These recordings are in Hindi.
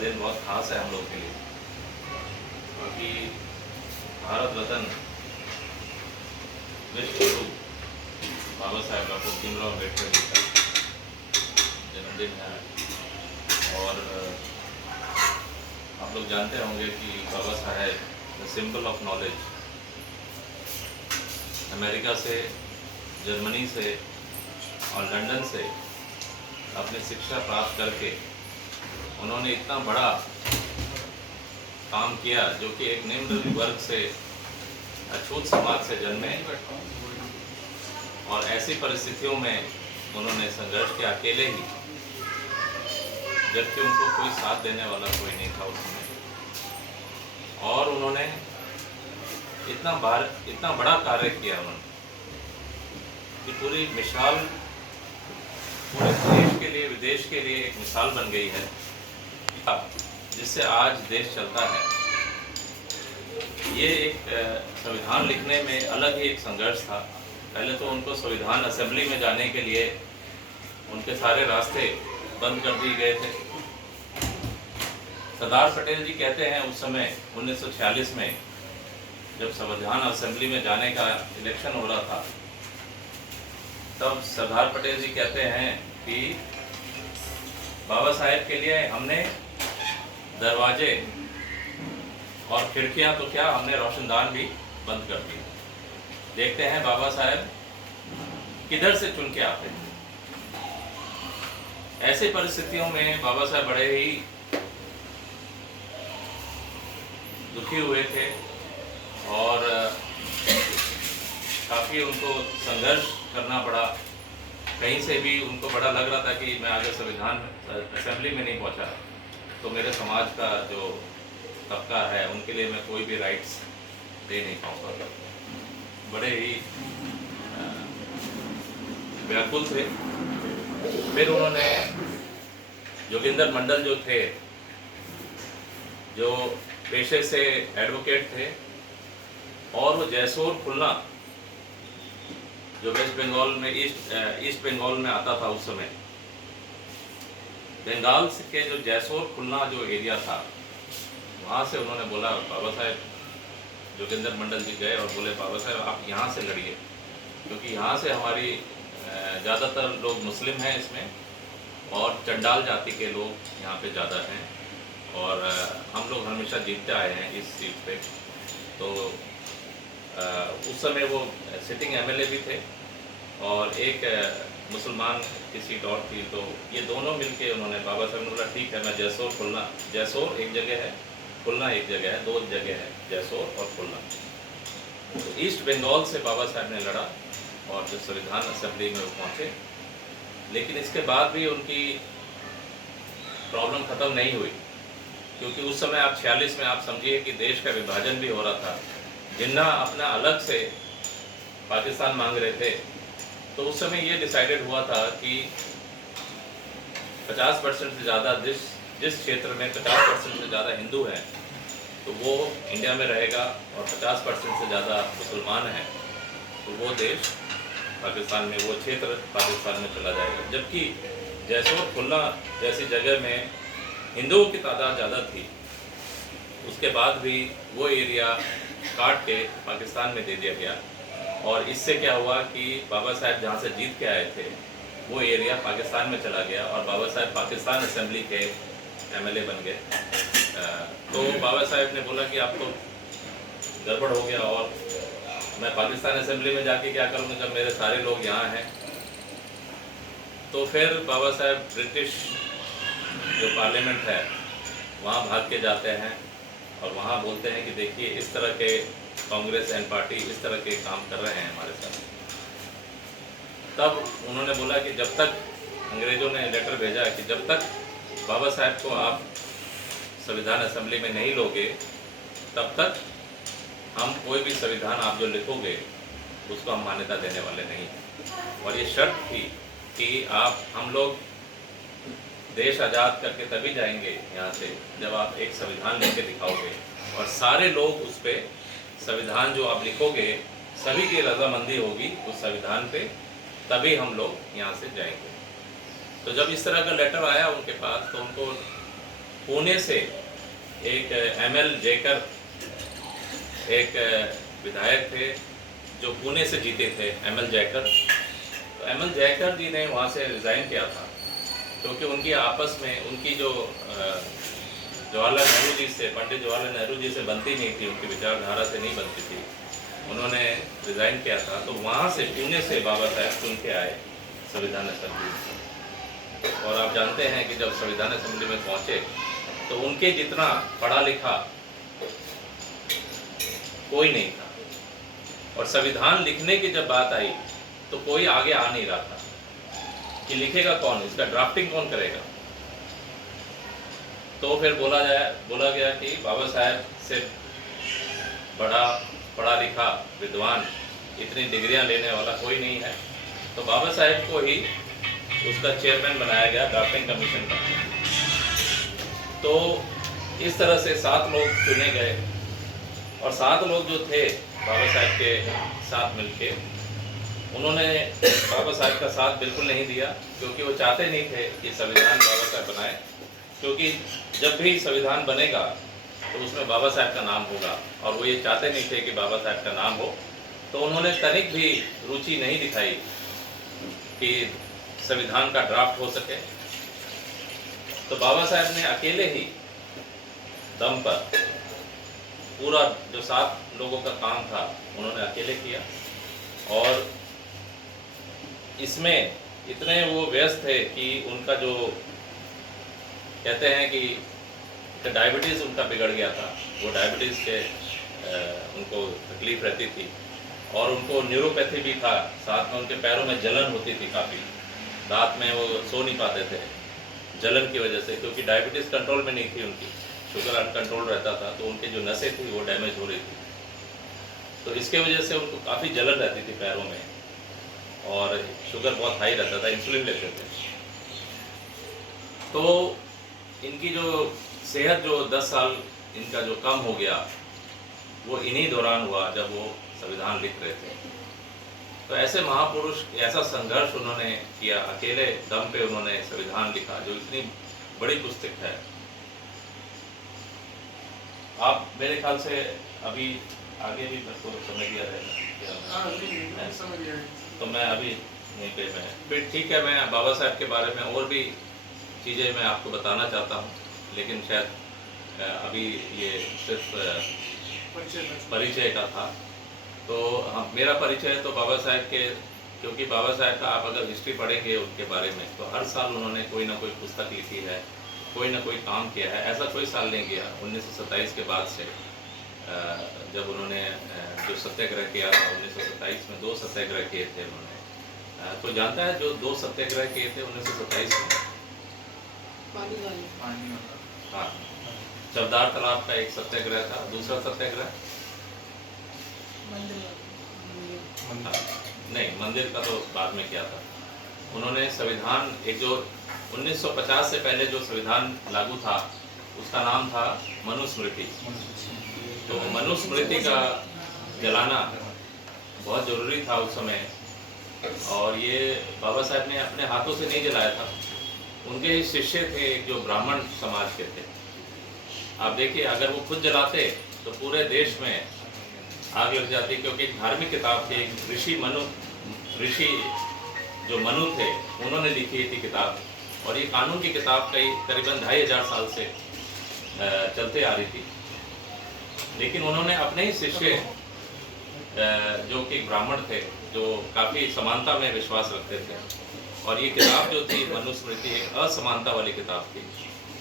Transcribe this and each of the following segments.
दिन बहुत खास है हम लोग के लिए, क्योंकि भारत रत्न विश्व गुरु बाबा साहेब डॉक्टर भीमराव अम्बेडकर जी का जन्मदिन है। और आप लोग जानते होंगे कि Baba Saheb the symbol of knowledge, America से, जर्मनी से और लंदन से अपनी शिक्षा प्राप्त करके उन्होंने इतना बड़ा काम किया, जो कि एक निम्न वर्ग से, अछूत समाज से जन्मे और ऐसी परिस्थितियों में उन्होंने संघर्ष किया अकेले ही, जबकि उनको कोई साथ देने वाला कोई नहीं था उस समय। और उन्होंने इतना बड़ा कार्य किया उन्होंने कि पूरी मिसाल पूरे देश के लिए, विदेश के लिए एक मिसाल बन गई है, जिससे आज देश चलता है। ये एक संविधान लिखने में अलग ही एक संघर्ष था। पहले तो उनको संविधान असेंबली में जाने के लिए उनके सारे रास्ते बंद कर दिए गए थे। सरदार पटेल जी कहते हैं उस समय 1946 में जब संविधान असेंबली में जाने का इलेक्शन हो रहा था, तब सरदार पटेल जी कहते हैं कि बाबा साहेब के लिए हमने दरवाजे और खिड़कियां तो क्या, हमने रोशनदान भी बंद कर दिए। देखते हैं बाबा साहेब किधर से चुन के आते हैं। ऐसे परिस्थितियों में बाबा साहेब बड़े ही दुखी हुए थे और काफ़ी उनको संघर्ष करना पड़ा। कहीं से भी उनको बड़ा लग रहा था कि मैं आगे संविधान असेंबली में नहीं पहुंचा तो मेरे समाज का जो तबका है उनके लिए मैं कोई भी राइट्स दे नहीं पाऊँगा। बड़े ही व्याकुल थे। फिर उन्होंने जोगिंदर मंडल जो थे, जो पेशे से एडवोकेट थे, और वो जैसोर खुलना जो वेस्ट बंगाल में ईस्ट बंगाल में आता था उस समय, बंगाल के जो जैसोर खुलना जो एरिया था, वहाँ से उन्होंने बोला, बाबा साहेब जोगिंदर मंडल जी गए और बोले बाबा साहेब आप यहाँ से लड़िए, क्योंकि यहाँ से हमारी ज़्यादातर लोग मुस्लिम हैं इसमें और चंडाल जाति के लोग यहाँ पे ज़्यादा हैं और हम लोग हमेशा जीतते आए हैं इस सीट पे। तो उस समय वो सिटिंग एमएलए भी थे और एक मुसलमान की सीट और थी। तो ये दोनों मिलके उन्होंने, बाबा साहब ने बोला ठीक है, मैं जैसोर खुलना, जैसोर एक जगह है, खुलना एक जगह है, दो जगह है, जैसोर और खुलना। तो ईस्ट बंगाल से बाबा साहब ने लड़ा और जो संविधान असेंबली में वो पहुँचे। लेकिन इसके बाद भी उनकी प्रॉब्लम ख़त्म नहीं हुई, क्योंकि उस समय आप 46 में आप समझिए कि देश का विभाजन भी हो रहा था। जिन्ना अपना अलग से पाकिस्तान मांग रहे थे, तो उस समय ये डिसाइडेड हुआ था कि 50% से ज़्यादा जिस क्षेत्र में 50% से ज़्यादा हिंदू हैं तो वो इंडिया में रहेगा और 50% से ज़्यादा मुसलमान हैं तो वो देश पाकिस्तान में, वो क्षेत्र पाकिस्तान में चला जाएगा। जबकि जैसोर खुलना जैसी जगह में हिंदुओं की तादाद ज़्यादा थी, उसके बाद भी वो एरिया काट के पाकिस्तान में दे दिया गया। और इससे क्या हुआ कि बाबा साहेब जहाँ से जीत के आए थे वो एरिया पाकिस्तान में चला गया और बाबा साहेब पाकिस्तान असेंबली के एमएलए बन गए। तो बाबा साहेब ने बोला कि आप तो गड़बड़ हो गया और मैं पाकिस्तान असेंबली में जाके क्या करूँगा जब मेरे सारे लोग यहाँ हैं। तो फिर बाबा साहेब ब्रिटिश जो पार्लियामेंट है वहाँ भाग के जाते हैं और वहाँ बोलते हैं कि देखिए इस तरह के कांग्रेस एंड पार्टी इस तरह के काम कर रहे हैं हमारे साथ। तब उन्होंने बोला कि जब तक, अंग्रेज़ों ने लेटर भेजा कि जब तक बाबा साहेब को आप संविधान असेंबली में नहीं लोगे तब तक हम कोई भी संविधान आप जो लिखोगे उसको हम मान्यता देने वाले नहीं हैं। और ये शर्त थी कि हम लोग देश आज़ाद करके तभी जाएंगे यहाँ से जब आप एक संविधान लिख के दिखाओगे और सारे लोग उस पर संविधान जो आप लिखोगे सभी की रजामंदी होगी उस संविधान पे, तभी हम लोग यहाँ से जाएंगे। तो जब इस तरह का लेटर आया उनके पास तो उनको पुणे से एक ML जयकर, एक विधायक थे जो पुणे से जीते थे, ML जयकर। तो ML जयकर जी ने वहाँ से रिज़ाइन किया था क्योंकि उनकी आपस में उनकी जो जवाहरलाल नेहरू जी से, पंडित जवाहरलाल नेहरू जी से बनती नहीं थी, उनकी विचारधारा से नहीं बनती थी। उन्होंने रिज़ाइन किया था, तो वहाँ से पुणे से बाबा साहेब चुन के आए संविधान असेंबली। और आप जानते हैं कि जब संविधान असेंबली में पहुँचे तो उनके जितना पढ़ा लिखा कोई नहीं था, और संविधान लिखने की जब बात आई तो कोई आगे आ नहीं रहा था कि लिखेगा कौन, इसका ड्राफ्टिंग कौन करेगा। तो फिर बोला गया कि बाबा साहेब से बड़ा पढ़ा लिखा विद्वान, इतनी डिग्रियां लेने वाला कोई नहीं है। तो बाबा साहेब को ही उसका चेयरमैन बनाया गया ड्राफ्टिंग कमीशन का। तो इस तरह से 7 लोग चुने गए, और 7 लोग जो थे बाबा साहेब के साथ मिलके, उन्होंने बाबा साहेब का साथ बिल्कुल नहीं दिया, क्योंकि वो चाहते नहीं थे कि संविधान बाबा साहेब बनाए, क्योंकि जब भी संविधान बनेगा तो उसमें बाबा साहेब का नाम होगा, और वो ये चाहते नहीं थे कि बाबा साहेब का नाम हो। तो उन्होंने तनिक भी रुचि नहीं दिखाई कि संविधान का ड्राफ्ट हो सके। तो बाबा साहेब ने अकेले ही दम पर पूरा जो 7 लोगों का काम था उन्होंने अकेले किया, और इसमें इतने वो व्यस्त थे कि उनका जो कहते हैं कि डायबिटीज़ उनका बिगड़ गया था। वो डायबिटीज़ के उनको तकलीफ़ रहती थी, और उनको न्यूरोपैथी भी था, साथ में उनके पैरों में जलन होती थी काफ़ी, रात में वो सो नहीं पाते थे जलन की वजह से, क्योंकि डायबिटीज़ कंट्रोल में नहीं थी उनकी, शुगर अनकंट्रोल रहता था, तो उनके जो नसें थी वो डैमेज हो रही थी। तो इसके वजह से उनको काफ़ी जलन रहती थी पैरों में, और शुगर बहुत हाई रहता था, इंसुलिन लेते थे। तो इनकी जो सेहत जो 10 साल इनका जो कम हो गया, वो इन्हीं दौरान हुआ जब वो संविधान लिख रहे थे। तो ऐसे महापुरुष, ऐसा संघर्ष उन्होंने किया, अकेले दम पे उन्होंने संविधान लिखा, जो इतनी बड़ी पुस्तक है। आप मेरे ख्याल से अभी आगे भी मेरे को समय दिया रहेगा, तो मैं अभी यहीं पे मैं फिर ठीक है, मैं बाबा साहब के बारे में और भी चीज़ें मैं आपको बताना चाहता हूँ, लेकिन शायद अभी ये सिर्फ परिचय का था। तो हम, मेरा परिचय तो बाबा साहब के, क्योंकि बाबा साहब का आप अगर हिस्ट्री पढ़ेंगे उनके बारे में, तो हर साल उन्होंने कोई ना कोई पुस्तक लिखी है, कोई ना कोई काम किया है। ऐसा कोई साल नहीं गया 1927 के बाद से, जब उन्होंने जो सत्याग्रह किया था 1927 में, 2 सत्याग्रह किए थे उन्होंने। तो जानता है जो 2 सत्याग्रह किए थे 1927 में? हाँ, चवदार तालाब का एक सत्याग्रह था। दूसरा सत्याग्रह नहीं, मंदिर का तो बाद में किया था उन्होंने। संविधान एक जो 1950 से पहले जो संविधान लागू था, उसका नाम था मनुस्मृति। तो मनुस्मृति का जलाना बहुत ज़रूरी था उस समय, और ये बाबा साहब ने अपने हाथों से नहीं जलाया था, उनके ही शिष्य थे जो ब्राह्मण समाज के थे। आप देखिए, अगर वो खुद जलाते तो पूरे देश में आग लग जाती, क्योंकि एक धार्मिक किताब थी। ऋषि जो मनु थे, उन्होंने लिखी थी किताब, और ये कानून की किताब करीबन 2500 साल से चलते आ रही थी। लेकिन उन्होंने अपने ही शिष्य जो कि ब्राह्मण थे, जो काफ़ी समानता में विश्वास रखते थे, और ये किताब जो थी मनुस्मृति एक असमानता वाली किताब थी,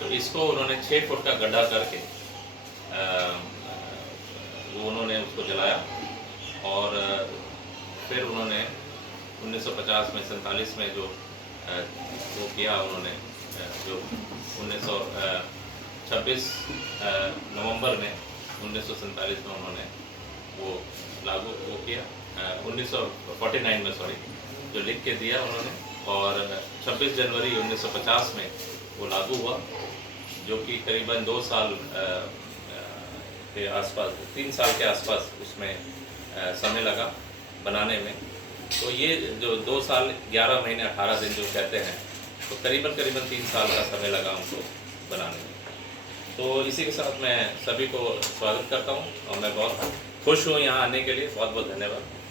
तो इसको उन्होंने 6 फुट का गड्ढा करके वो उन्होंने उसको जलाया, और फिर उन्होंने 1950 में 47 में जो वो किया उन्होंने, जो 26 नवंबर में 1947 में उन्होंने वो लागू वो किया, 1949 में सॉरी, जो लिख के दिया उन्होंने, और 26 जनवरी 1950 में वो लागू हुआ, जो कि करीबन 2 साल के आसपास, 3 साल के आसपास उसमें समय लगा बनाने में। तो ये जो 2 साल 11 महीने 18 दिन जो कहते हैं, तो करीबन 3 साल का समय लगा उनको बनाने में। तो इसी के साथ मैं सभी को स्वागत करता हूँ और मैं बहुत खुश हूँ यहाँ आने के लिए। बहुत बहुत धन्यवाद।